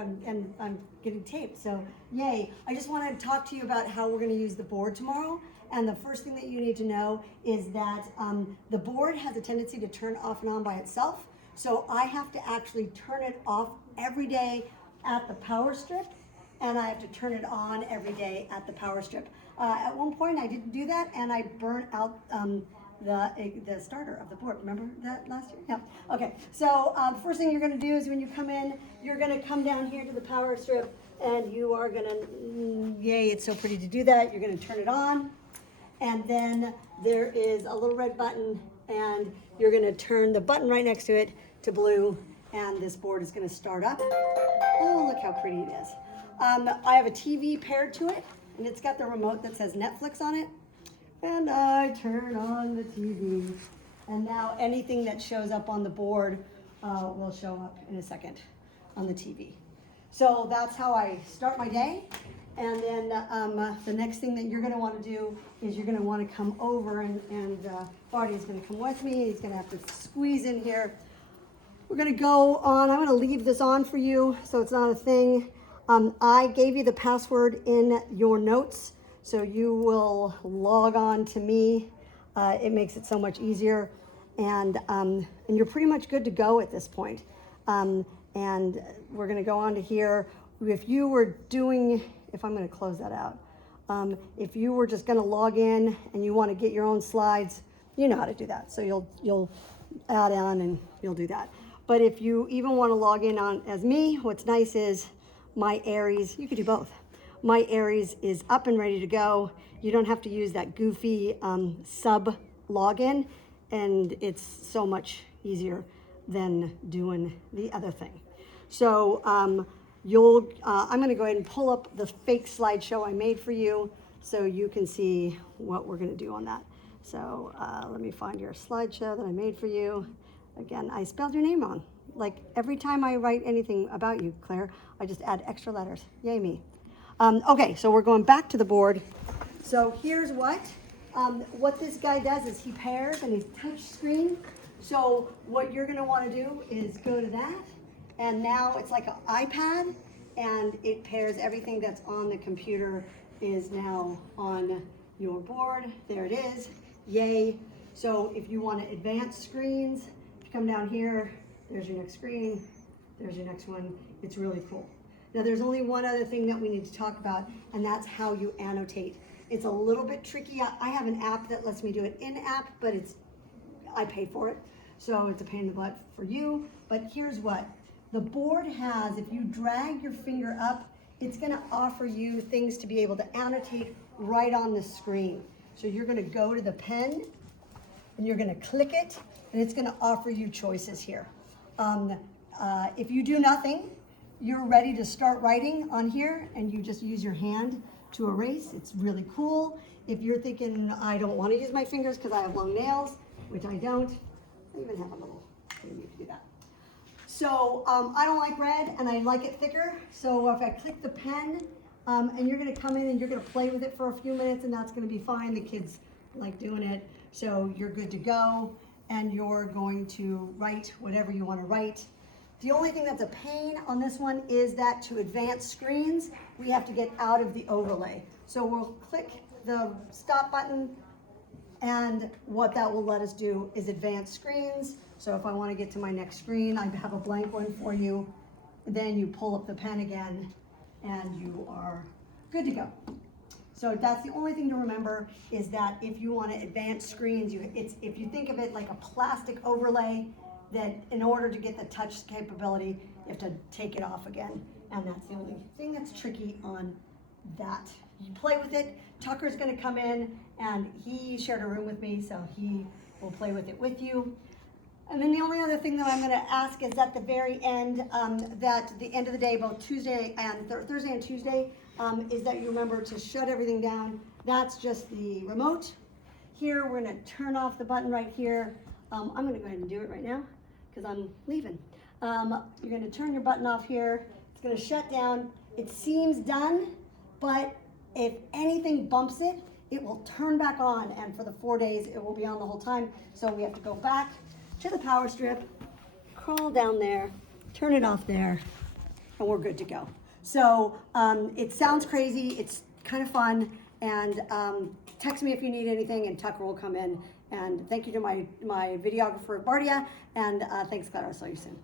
and I'm getting taped, so yay. I just want to talk to you about how we're going to use the board tomorrow. And the first thing that you need to know is that the board has a tendency to turn off and on by itself. So I have to actually turn it off every day at the power strip, and I have to turn it on every day at the power strip. At one point I didn't do that, and I burnt out the starter of the board. Remember that last year? Yeah. Okay. So the first thing you're going to do is when you come in, you're going to come down here to the power strip, and you are going to, yay, it's so pretty to do that. You're going to turn it on, and then there is a little red button, and you're going to turn the button right next to it to blue, and this board is going to start up. Oh, look how pretty it is. I have a TV paired to it, and it's got the remote that says Netflix on it. And I turn on the TV, and now anything that shows up on the board will show up in a second on the TV. So that's how I start my day. And then the next thing that you're going to want to do is you're going to want to come over, and Barty is going to come with me. He's going to have to squeeze in here. We're going to go on. I'm going to leave this on for you so it's not a thing. I gave you the password in your notes, so you will log on to me. It makes it so much easier, and you're pretty much good to go at this point. And we're going to go on to here. If you were doing, if I'm going to close that out, if you were just going to log in and you want to get your own slides, you know how to do that. So you'll add on and you'll do that. But if you even want to log in on as me, what's nice is my Aries, you could do both. My Aries is up and ready to go. You don't have to use that goofy sub login, and it's so much easier than doing the other thing. So I'm going to go ahead and pull up the fake slideshow I made for you so you can see what we're going to do on that. So let me find your slideshow that I made for you. Again, I spelled your name wrong. Like every time I write anything about you, Claire, I just add extra letters. Yay me. Okay, so we're going back to the board. So here's what this guy does is he pairs, and he's touch screen. So what you're going to want to do is go to that, and now it's like an iPad, and it pairs everything that's on the computer is now on your board. There it is. Yay. So if you want to advance screens, if you come down here, there's your next screen, there's your next one. It's really cool. Now there's only one other thing that we need to talk about, and that's how you annotate. It's a little bit tricky. I have an app that lets me do it in-app, but I pay for it, so it's a pain in the butt for you. But here's what. The board has, if you drag your finger up, it's gonna offer you things to be able to annotate right on the screen. So you're gonna go to the pen, and you're gonna click it, and it's gonna offer you choices here. If you do nothing, you're ready to start writing on here, and you just use your hand to erase. It's really cool. If you're thinking, I don't want to use my fingers because I have long nails, which I don't, I even have a little thing to do that. So I don't like red, and I like it thicker. So if I click the pen, and you're going to come in and you're going to play with it for a few minutes, and that's going to be fine. The kids like doing it, so you're good to go, and you're going to write whatever you want to write. The only thing that's a pain on this one is that to advance screens, we have to get out of the overlay. So we'll click the stop button, and what that will let us do is advance screens. So if I want to get to my next screen, I have a blank one for you. Then you pull up the pen again, and you are good to go. So that's the only thing to remember, is that if you want to advance screens, if you think of it like a plastic overlay, that in order to get the touch capability, you have to take it off again. And that's the only thing that's tricky on that. You play with it. Tucker's going to come in, and he shared a room with me, so he will play with it with you. And then the only other thing that I'm going to ask is at the very end, that the end of the day, both Tuesday and Thursday and Tuesday, is that you remember to shut everything down. That's just the remote. Here, we're going to turn off the button right here. I'm going to go ahead and do it right now because I'm leaving. You're going to turn your button off here. It's going to shut down. It seems done, but if anything bumps it, it will turn back on, and for the 4 days, it will be on the whole time. So we have to go back to the power strip, crawl down there, turn it off there, and we're good to go. So it sounds crazy, it's kind of fun, and text me if you need anything, and Tucker will come in. And thank you to my videographer, Bardia, and thanks, Clara. I'll see you soon.